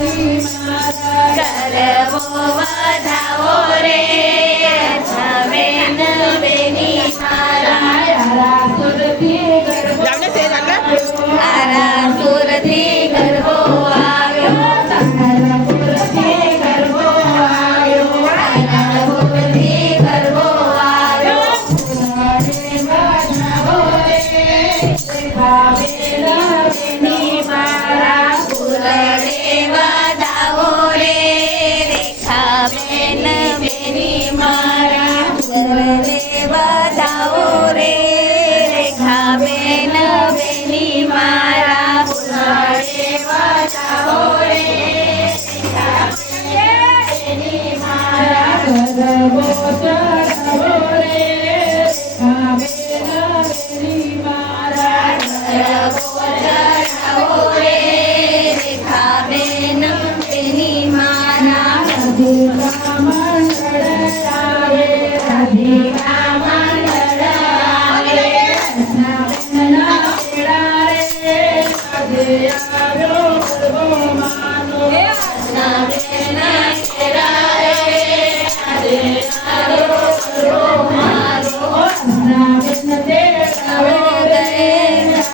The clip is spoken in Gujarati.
કરવો વધાવો રે બેન બેની મારા આરા સુરથી ગરબો આવ્યો તારાપુરથી ગરબો આવ્યો તારાપુરથી ગરબો આવ્યો રેખાબેન બેની મારા ફૂલડે વધાવો રે રેખાબેન બેની મારા ફૂલડે વધાવો રે રેખાબેન બેની મારા ગરબો ચડાવો રે રેખાબેન બેની મારા ગરબો ચડાવો રે રેખાબેન બેની મારા રાધિકા મંડળ આવે રાધિકા